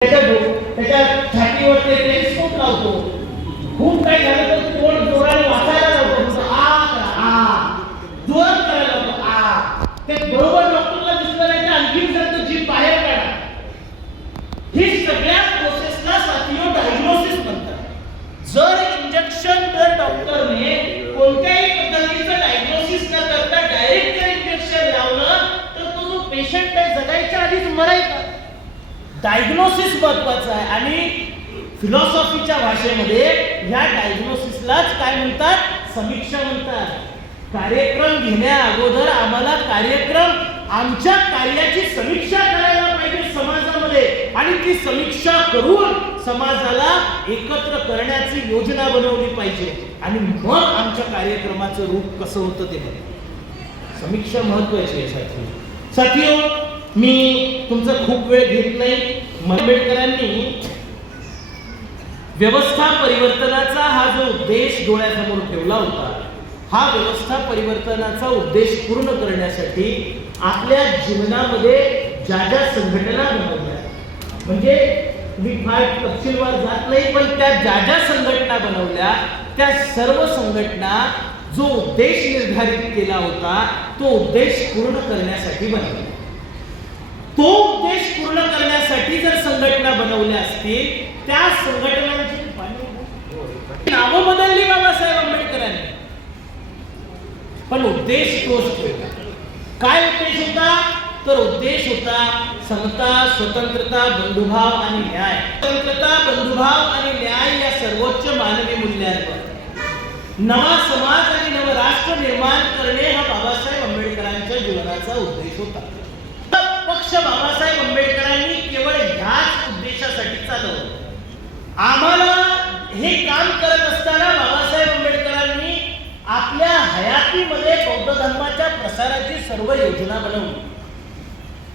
त्याच्या डो- त्याच्या टेलिस्कोप लावतो. खूप काही झालं तर तोंड जोराने वाचायला लावतो. आ आ जोरात करायला लावतो आ ते बरोबर डॉक्टरला दिसलं नाही तर आणखी सांगतो जीभ बाहेर काढा. ही सगळ्या प्रोसेसला साथीयो डायग्नोसिस म्हणतात. जर इंजेक्शन जर डॉक्टरने कोणत्याही पद्धतीचं डायग्नोसिस न करता डायरेक्ट जर इंजेक्शन लावलं तर तो जो पेशंट आहे जगायच्या आधीच मरायचा. डायग्नोसिस महत्वाचं आहे. आणि फिलॉसॉफीच्या भाषेमध्ये ह्या डायग्नोसिसलाच काय म्हणतात? समीक्षा म्हणतात. कार्यक्रम घेण्या अगोदर आम्हाला कार्यक्रम आमच्या कार्याची समीक्षा करायला पाहिजे समाजामध्ये. आणि ती समीक्षा करून समाजाला एकत्र करण्याची योजना बनवली पाहिजे. आणि मग आमच्या कार्यक्रमाचं रूप कसं होतं ते बघा. समीक्षा महत्वाची आहे साथी साथी मी तुमचा खूप वेळ घेत नाही. आंबेडकरांनी व्यवस्था परिवर्तनाचा हा जो उद्देश डोळ्यासमोर ठेवला होता हा व्यवस्था परिवर्तनाचा उद्देश पूर्ण करण्यासाठी आपल्या जीवनामध्ये ज्या ज्या संघटना बनवल्या म्हणजे मी फार तपशीलवार जात नाही पण त्या ज्या ज्या संघटना बनवल्या त्या सर्व संघटना जो उद्देश निर्धारित केला होता तो उद्देश पूर्ण करण्यासाठी बनवला. तो उद्देश पूर्ण करण्यासाठी जर संघटना बनवल्या असतील त्या संघटनांची नावं बदलली बाबासाहेब आंबेडकरांनी. पण उद्देश तोच काय उद्देश होता? तर उद्देश होता समता स्वतंत्रता बंधुभाव आणि न्याय. स्वतंत्रता बंधुभाव आणि न्याय या सर्वोच्च मानवी मूल्यांवर. नवा समाज आणि नव राष्ट्र निर्माण करणे हा बाबासाहेब आंबेडकरांच्या जीवनाचा उद्देश होता. पक्ष बाबासाहेब आंबेडकरांनी केवळ ह्याच उद्देशासाठी चालवलं. आम्हाला हे काम करत असताना बाबासाहेब आंबेडकरांनी आपल्या हयातीमध्ये बौद्ध धर्माच्या प्रसाराची सर्व योजना बनवली.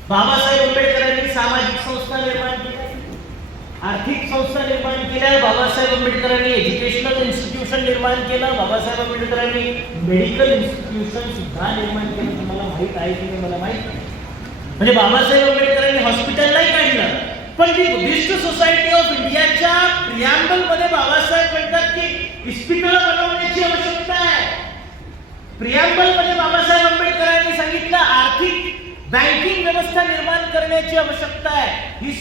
बाबासाहेब आंबेडकरांनी सामाजिक संस्था निर्माण केल्या. आर्थिक संस्था निर्माण केल्या बाबासाहेब आंबेडकरांनी एज्युकेशनल इन्स्टिट्यूशन निर्माण केलं बाबासाहेब आंबेडकरांनी मेडिकल इन्स्टिट्यूशन सुद्धा निर्माण केलं. तुम्हाला माहीत आहे की नाही मला माहीत नाही. म्हणजे बाबासाहेब आंबेडकरांनी हॉस्पिटल नाही काढलं. पण ती बुद्धिस्ट सोसायटी ऑफ इंडियाच्या प्रियांबलमध्ये बाबासाहेब म्हणतात की इस्पितळ बनवण्याची आवश्यकता आहे. प्रियांबलमध्ये बाबासाहेब आंबेडकरांनी सांगितलं आर्थिक बँकिंग व्यवस्था निर्माण करण्याची आवश्यकता आहे. ही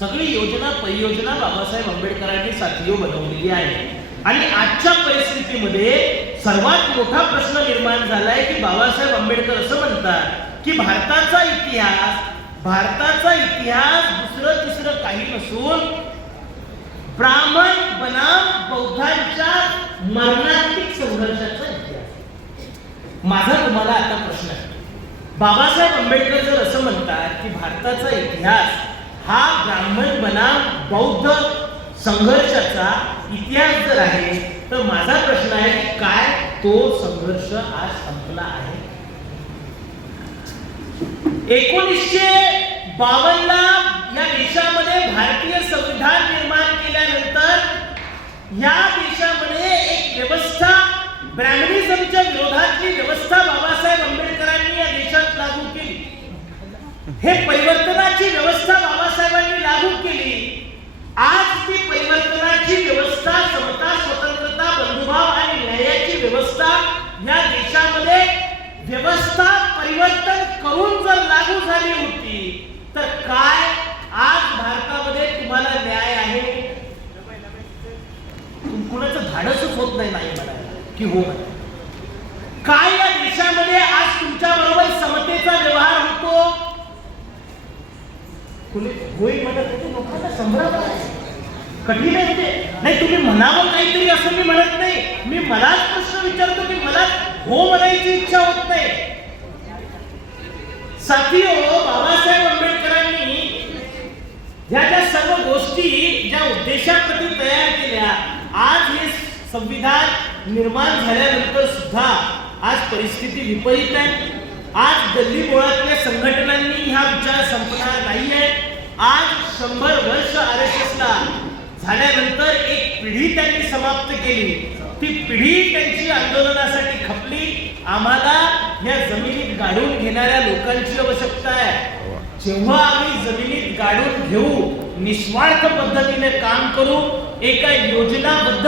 सगळी योजना परियोजना बाबासाहेब आंबेडकरांनी साथीयो बनवलेली आहे. आणि आजच्या परिस्थितीमध्ये सर्वात मोठा प्रश्न निर्माण झालाय की बाबासाहेब आंबेडकर असं म्हणतात की भारताचा इतिहास भारताचा इतिहास दुसरं तिसरं काही नसून ब्राह्मण बनाम बौद्धांच्या मरणात्मक संघर्षाचा इतिहास माझा तुम्हाला आता प्रश्न आहे. बाबासाहेब आंबेडकर जर असं म्हणतात की भारताचा इतिहास हा ब्राह्मण बनाम बौद्ध संघर्षाचा इतिहास जर आहे तर माझा प्रश्न आहे की काय तो संघर्ष आज संपला आहे? एकोणीसशे बावन्नला या देशामध्ये भारतीय संविधान निर्माण केल्यानंतर या देशामध्ये एक व्यवस्था ब्रॅह्मनिझमच्या विरोधातली व्यवस्था बाबासाहेब आंबेडकरांनी या देशात लागू केली. हे परिवर्तनाची व्यवस्था बाबासाहेबांनी लागू केली आज ती परिवर्तनाची व्यवस्था समता स्वतंत्रता बंधुभाव आणि न्यायाची व्यवस्था या देशामध्ये व्यवस्था परिवर्तन करून जर लागू झाली होती तर काय आज भारतामध्ये तुम्हाला न्याय आहे कुणाचं धाडसच होत नाही नाही म्हणायला की हो काय या देशामध्ये आज तुमच्या बरोबर समतेचा व्यवहार होतो? तुम्ही होईल म्हणत होते लोकांना संभ्रम आहे. कठीण आहे ते. नाही तुम्ही म्हणावं काहीतरी असं मी म्हणत नाही. मी मलाच प्रश्न विचारतो की मला हो म्हणायची इच्छा होत नाही. साथी हो बाबासाहेब आंबेडकरांनी ह्या ज्या सर्व गोष्टी ज्या उद्देशाप्रती तयार केल्या आज हे संविधान निर्माण झाल्यानंतर सुद्धा आज परिस्थिती विपरीत आहे. आज गल्ली बोळातल्या संघटनांनी हा विचार संपणार नाहीये. आज शंभर वर्ष आर एस एसला झाल्यानंतर एक पिढी त्यांनी समाप्त केली. ती पिढी त्यांची आंदोलनासाठी खपली. आम्हाला या जमिनीत गाडून घेणाऱ्या लोकांची आवश्यकता आहे. जेव्हा आम्ही जमिनीत गाडून घेऊ निस्वार्थ पद्धतीने काम करू एका योजनाबद्ध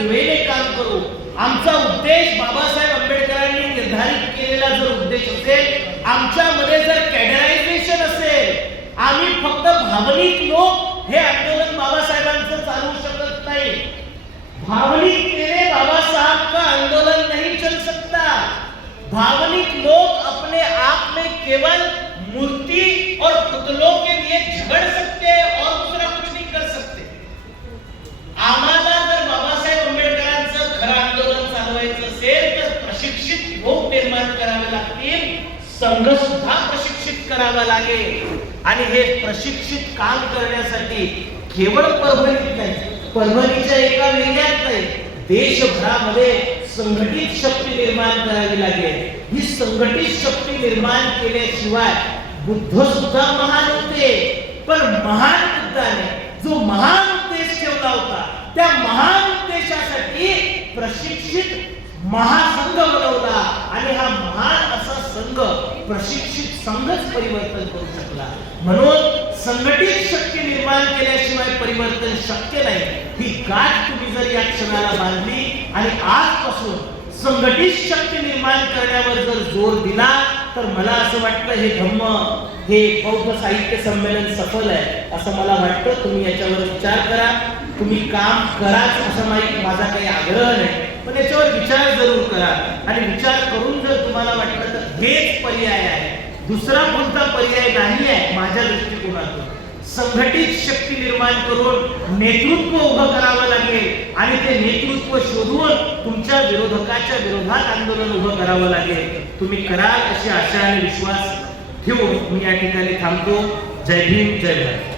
स्ट्रक्चराइज काम करू. आमचा उद्देश बाबासाहेब आंबेडकरांनी निर्धारित केलेला जर उद्देश असेल आमच्यामध्ये जर कॅडरायझेशन असेल आम्ही फक्त भावनिक लोक हे आंदोलन बाबासाहेबांचं चालवू शकत नाही. भावनिक मेरे बाबासाहेब का आंदोलन नाही चल सकता? भावनिक लोग अपने आप में केवल मूर्ति और पुतलों के लिए करावं लागेल. आणि हे प्रशिक्षित काम करण्यासाठी केवळ परभणीत नाही परभणीच्या एका वेगळ्यात नाही देशभरामध्ये संघटित शक्ती निर्माण करावी लागेल. ही संघटित शक्ती निर्माण केल्याशिवाय बुद्ध सुद्धा महान होते पण महान बुद्धाने जो महान उद्देश ठेवला होता त्या महान उद्देशासाठी प्रशिक्षित महासंघ बनवला. आणि हा महान असा संघ प्रशिक्षित संघच परिवर्तन करू शकला. म्हणून संघटित शक्ती निर्माण केल्याशिवाय परिवर्तन शक्य नाही. ही गाठ तुम्ही जर या क्षणाला बांधली आणि आजपासून संघटित शक्य निर्माण करण्यावर जर जोर दिला तर मला असं वाटतं हे धम्म हे बौद्ध साहित्य संमेलन सफल आहे असं मला वाटतं. तुम्ही याच्यावर विचार करा. तुम्ही काम कराच असं माही माझा काही आग्रह नाही. विचार जरूर करा. आणि विचार करून जर तुम्हाला वाटलं तर हेच पर्याय आहे. दुसरा कोणता पर्याय नाही आहे माझ्या दृष्टिकोनातून. संघटित शक्ती निर्माण करून नेतृत्व उभं करावं लागेल. आणि ते नेतृत्व शोधून तुमच्या विरोधकाच्या विरोधात आंदोलन उभं करावं लागेल. तुम्ही कराल अशी आशा आणि विश्वास ठेवून मी या ठिकाणी थांबतो. जय भीम जय भारत.